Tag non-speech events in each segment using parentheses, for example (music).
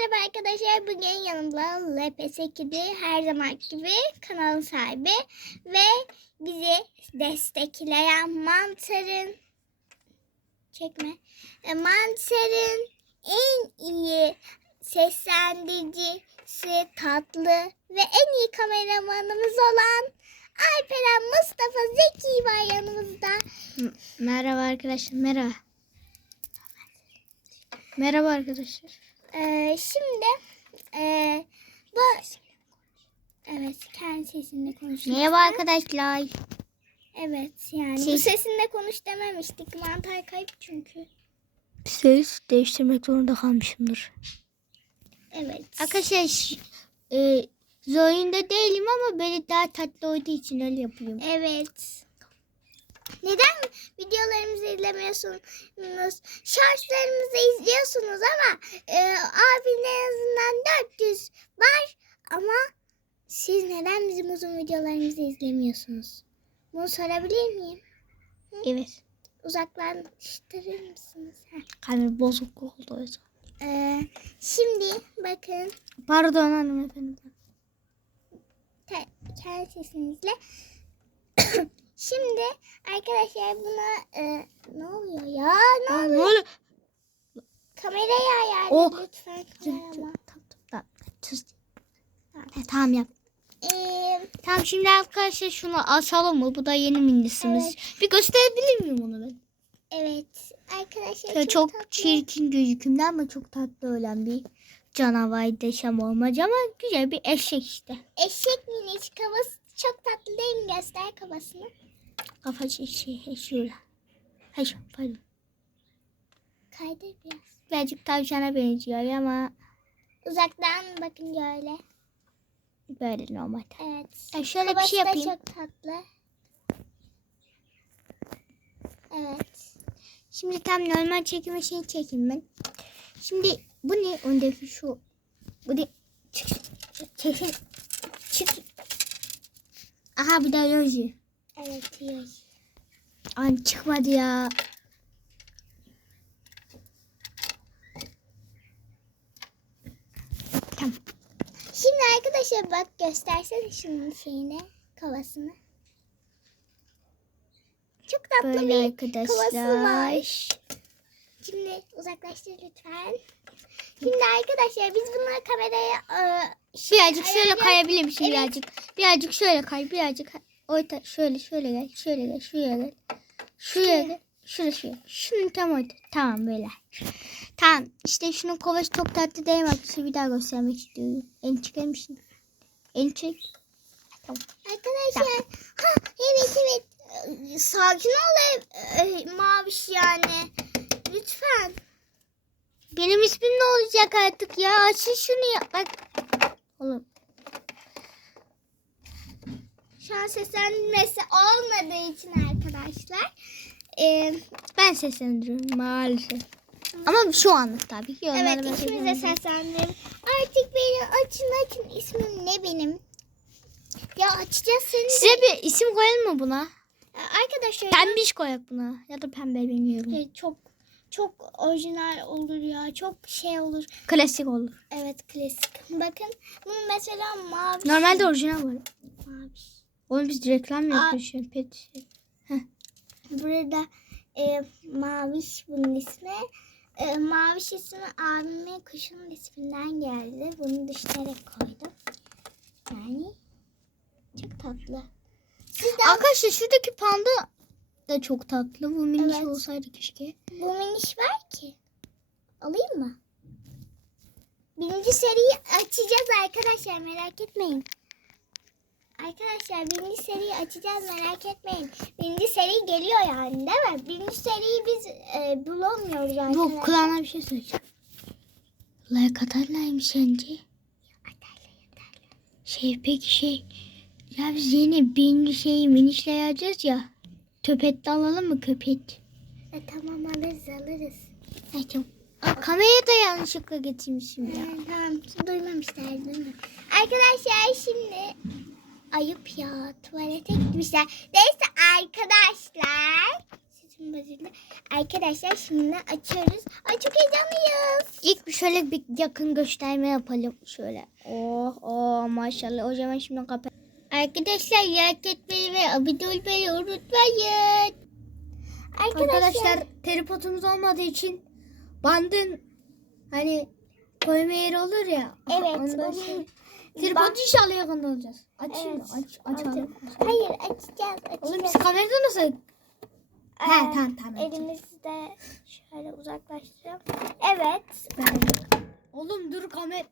Merhaba arkadaşlar. Bugün yanımda LPS2'de her zaman gibi kanalın sahibi ve bizi destekleyen Mantar'ın çekme. E, Mantar'ın en iyi seslendiricisi tatlı ve en iyi kameramanımız olan Alperen Mustafa Zeki var yanımızda. Merhaba arkadaşlar, merhaba. Merhaba arkadaşlar. Ee, şimdi e, bu evet kendi sesinde konuşuyor. Merhaba arkadaşlar. Evet yani bu sesinle konuş dememiştik. Mantar kayıp çünkü. Ses değiştirmek zorunda kalmışımdır. Evet. Arkadaşlar ş- e, zorunda değilim ama böyle daha tatlı olduğu için öyle yapıyorum. Evet. Neden videolarımızı izlemiyorsunuz? Shortslarımızı izliyorsunuz ama e, abinin en azından 400 var ama siz neden bizim uzun videolarımızı izlemiyorsunuz? Bunu sorabilir miyim? Evet. Uzaklaştırır mısınız? Kalbim bozuk oldu o yüzden. Ee, şimdi bakın Pardon hanımefendi. kendi sesinizle. Şimdi arkadaşlar buna e, ne oluyor ya? Ne Aa, oluyor? oluyor? Kamerayı ayarla Oh. lütfen. Tamam, kameraman. tamam, tamam. Tuz. He, tamam yap. Ee, Tamam şimdi arkadaşlar şunu asalım mı? Bu da yeni minisimiz. Evet. Bir gösterebilir miyim onu ben? evet arkadaşlar Şöyle çok tatlı. çirkin gözükümlü ama çok tatlı olan bir canavar desem olmaz ama güzel bir eşek işte. Eşek minik kafası çok tatlı değil mi? Göster kafasını. Kafası şey, şöyle. Hayır pardon. Kaydır biraz. Birazcık tavşana benziyor ama Uzaktan bakınca öyle. böyle normal. Evet. Ya şöyle bir şey da yapayım. çok tatlı. Evet. Şimdi tam normal çekime şey çekeyim ben. Şimdi bu ne? Öndeki şu. Bu ne? Çık. Çık. Çık. Aha bir daha yazıyor. Evet iyi. Ay çıkmadı ya. Tamam. Şimdi arkadaşlar bak göstersene şunun şeyine kafasını. Çok tatlı Böyle bir arkadaşlar. kafası var. Şimdi uzaklaştır lütfen. Şimdi arkadaşlar biz bunları kameraya şey Birazcık şöyle kayabilir misin Evet. birazcık? Birazcık şöyle kay, birazcık orta şöyle şöyle gel, şöyle gel, şuraya gel. Şuraya gel. Şuraya şuraya. Şunu tam orta. Tamam böyle. Tamam. işte şunun kovası çok tatlı değil mi? Arkadaşlar bir daha göstermek istiyorum. Çıkar mısın? En çek. Tamam. Arkadaşlar ha evet evet sakin ol e, maviş yani. Lütfen. Benim ismim ne olacak artık ya? Açın şunu ya. Bak. Oğlum. Şu an seslenmesi olmadığı için arkadaşlar. E, Ben seslendiriyorum maalesef. Ama şu anlık tabii ki. Evet ikimiz de seslendim. Artık beni açın açın ismim ne benim? Ya açacağız seni. de. Size bir isim koyalım mı buna? Arkadaşlar Pembiş koyak buna. Ya da pembe bilmiyorum. e, çok çok orijinal olur ya. Çok şey olur. Klasik olur. Evet klasik. Bakın bunun mesela mavi. Normalde orijinal var. mavi. Oğlum biz reklam yapıyoruz şu an? Pet. Burada e, Maviş bunun ismi. E, Maviş ismi abimin kuşunun isminden geldi. Bunu düşünerek koydum. Yani çok tatlı. Siz de Arkadaşlar şuradaki panda da çok tatlı. Bu miniş Evet. olsaydı keşke. bu miniş var ki. Alayım mı? Birinci seriyi açacağız arkadaşlar merak etmeyin. Arkadaşlar birinci seriyi açacağız merak etmeyin. Birinci seri geliyor yani değil mi? Birinci seriyi biz e, bulamıyoruz arkadaşlar. Bu kulağına bir şey söyleyeceğim. Like atarlar sence? Şey peki şey. Ya biz yeni birinci şeyi minişle yapacağız ya. Köpet de alalım mı köpet? E, tamam alırız alırız. Ay tamam. Aa, kamerayı da yanlışlıkla getirmişim ya. Ha, tamam duymamışlar duymamışlar. Arkadaşlar şimdi ayıp ya tuvalete gitmişler. Neyse arkadaşlar Şimdi Bazil'le. Arkadaşlar şimdi açıyoruz. Ay çok heyecanlıyız. İlk bir şöyle bir yakın gösterme yapalım. Şöyle. Oh oh maşallah. O zaman şimdi kapat. Arkadaşlar like etmeyi ve abone olmayı unutmayın. Arkadaşlar, Arkadaşlar tripodumuz olmadığı için bandın hani koyma yeri olur ya. Evet, Ondan şey. Tripod inşallah yakında olacağız. Açayım mı? Aç, açalım. hayır açacağız Oğlum açacağız. biz kamerada nasıl? He Ee, tamam tamam. Elimizde şöyle uzaklaştırıyorum. Evet. Oğlum dur kamera.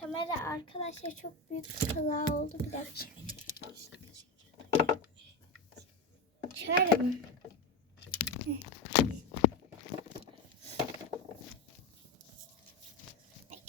Kamera arkadaşlar çok büyük kaza oldu. Bir dakika. Şöyle mi?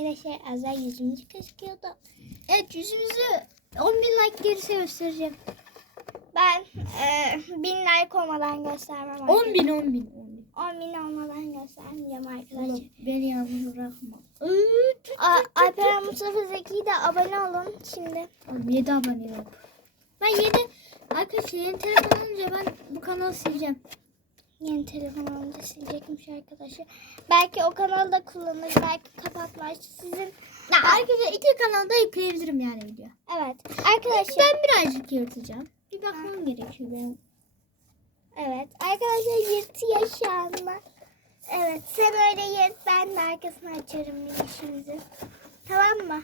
Arkadaşlar az daha yüzümüz gözüküyordu. Evet yüzümüzü 10 bin like gerisi göstereceğim. Ben e, bin like olmadan göstermem. 10 bin 10 bin. 10 bin. 10 bin olmadan göstermeyeceğim arkadaşlar. Oğlum beni yalnız bırakma. Alperen Mustafa Zeki'ye de abone olun şimdi. Oğlum 7 abone yok. Ben yeni arkadaşlar yeni telefon alınca ben bu kanalı sileceğim. Yeni telefon alınca silecekmiş arkadaşlar. Belki o kanalı da kullanır, belki kapatmaz. Sizin Arkadaşlar iki kanalda yükleyebilirim yani video. evet arkadaşlar Ben birazcık yırtacağım. Bir bakmam gerekiyor benim. evet arkadaşlar yırtıyor şu anda. Evet sen öyle yırt ben de arkasını açarım minişimizi. Tamam mı?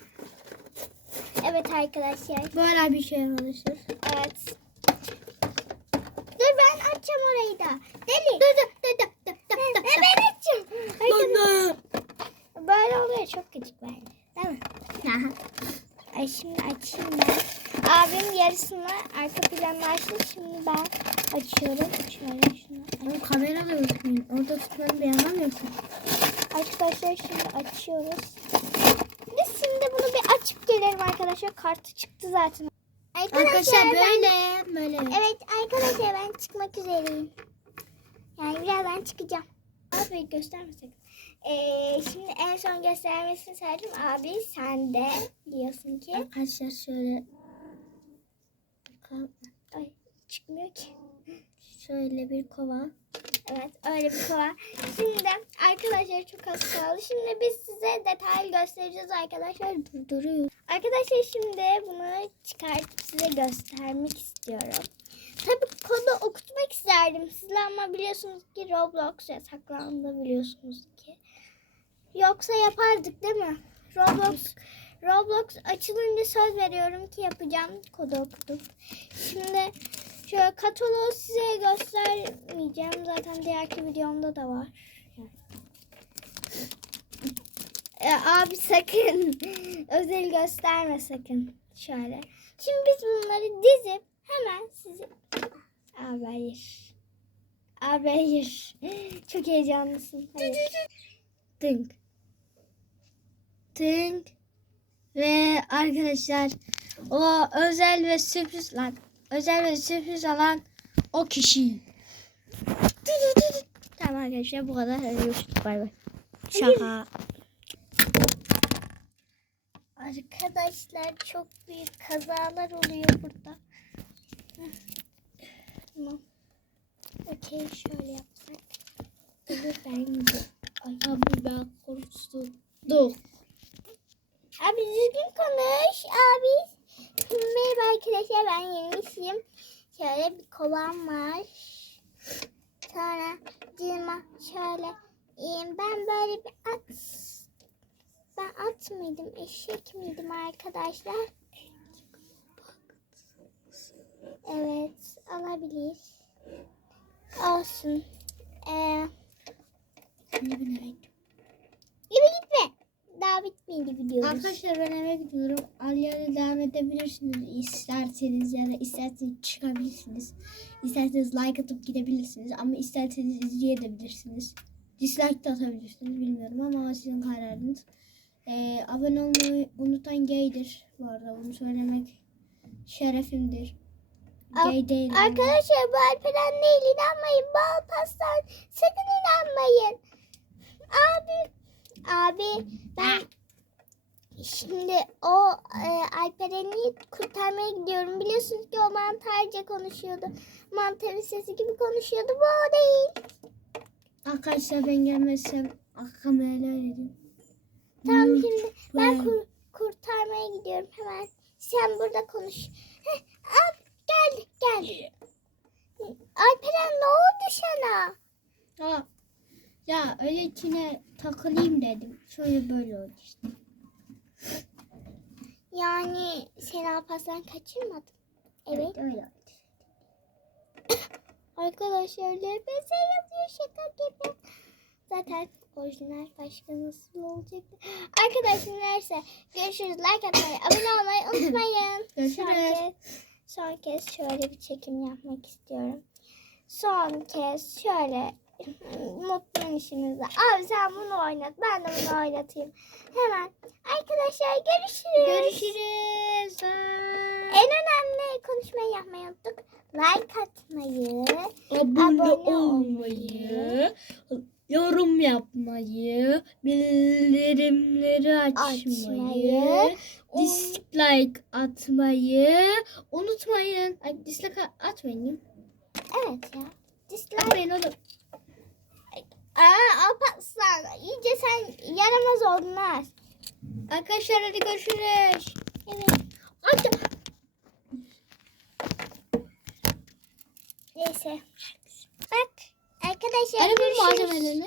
Evet arkadaşlar. Böyle bir şey arkadaşlar. Evet. Açacağım orayı da. Deli. Dur dur dur dur dur dur dur. ben açacağım. Lan Böyle oluyor çok gıcık bence. Değil mi? Aha. Ay şimdi açayım ben. Abim yarısını arka planla açtı. Şimdi ben açıyorum. Şöyle şunu. Oğlum kamerada gözükmüyor. Orada tutmanın bir anlamı yok. Arkadaşlar şimdi açıyoruz. Biz şimdi bunu bir açıp gelelim arkadaşlar. Kartı çıktı zaten. Arkadaşlar ben- böyle böyle. Evet arkadaşlar ben çıkmak üzereyim. Yani birazdan çıkacağım. Abi göstermesek. Ee, şimdi en son göstermesini söyledim. Abi sen de biliyorsun ki. Arkadaşlar şöyle Ay çıkmıyor ki. şöyle bir kova. Evet öyle bir kova. Şimdi arkadaşlar çok az kaldı. Şimdi biz size detaylı göstereceğiz arkadaşlar. Durduruyoruz. Arkadaşlar şimdi bunu çıkartıp size göstermek istiyorum. Tabii kodu okutmak isterdim size ama biliyorsunuz ki Roblox yasaklandı biliyorsunuz ki. Yoksa yapardık değil mi? Roblox Roblox açılınca söz veriyorum ki yapacağım kodu okutup. Şimdi şöyle kataloğu size göstermeyeceğim. Zaten diğerki videomda da var. E, abi sakın (laughs) özel gösterme sakın. Şöyle. Şimdi biz bunları dizip hemen sizi... Abi hayır. Abi hayır. (laughs) Çok heyecanlısın. Hayır. Tınk. Tınk. Ve arkadaşlar o özel ve sürpriz lan. Özel ve sürpriz alan o kişi. Tamam arkadaşlar bu kadar. Hadi görüşürüz. Bay bay. Şaka. Arkadaşlar çok büyük kazalar oluyor burada. Tamam. Okey şöyle yapsak. Olur bence. Ay. Abi ben korktum. Dur. Abi düzgün konuş abi. Merhaba arkadaşlar ben Yemiş'im. Şöyle bir kovam var. Sonra cılma şöyle. iyiyim. Ben böyle bir at. Ben at mıydım? Eşek miydim arkadaşlar? Evet alabilir. Olsun. Ee, Yürü gitme. Daha bitmedi videomuz. Arkadaşlar ben eve gidiyorum. Alya'yla devam edebilirsiniz isterseniz ya da isterseniz çıkabilirsiniz. İsterseniz like atıp gidebilirsiniz ama isterseniz izleyebilirsiniz. Dislike de atabilirsiniz bilmiyorum ama sizin kararınız. Ee, abone olmayı unutan gaydir bu arada bunu söylemek şerefimdir. Gay değilim. Arkadaşlar bu Alperen değil inanmayın. Bal pastan sakın inanmayın. Abi abi ben Şimdi o e, Alperen'i kurtarmaya gidiyorum. Biliyorsunuz ki o mantarca konuşuyordu. Mantarın sesi gibi konuşuyordu. Bu o değil. Arkadaşlar ben gelmezsem hakkımı helal edin. Tamam Hmm, şimdi ben kur- kurtarmaya gidiyorum hemen. Sen burada konuş. Heh, al, geldi geldi. Alperen ne oldu sana? Ya, ya öyle içine takılayım dedim. Şöyle böyle oldu işte. Yani seni Alparslan kaçırmadı. Evet. öyle oldu. (laughs) Arkadaşlar LPS yazıyor şaka gibi. Zaten orijinal başka nasıl olacaktı? Arkadaşlar neyse görüşürüz. Like atmayı, abone olmayı unutmayın. (laughs) Son Görüşürüz. kez, son kez şöyle bir çekim yapmak istiyorum. Son kez şöyle (laughs) mutlu işimizde. Abi sen bunu oynat. Ben de bunu oynatayım. Hemen. Arkadaşlar görüşürüz. Görüşürüz. En önemli konuşmayı yapmayı unuttuk. Like atmayı, Abone, Abone olmayı, yorum yapmayı, bildirimleri açmayı, Açmayı, dislike atmayı unutmayın. Ay dislike atmayın. Evet ya. Dislike. Atmayın oğlum. Aa Alparslan iyice sen yaramaz oldun. Arkadaşlar hadi görüşürüz. Evet. Hadi. Neyse. Bak arkadaşlar Arabanın görüşürüz. malzemelerini.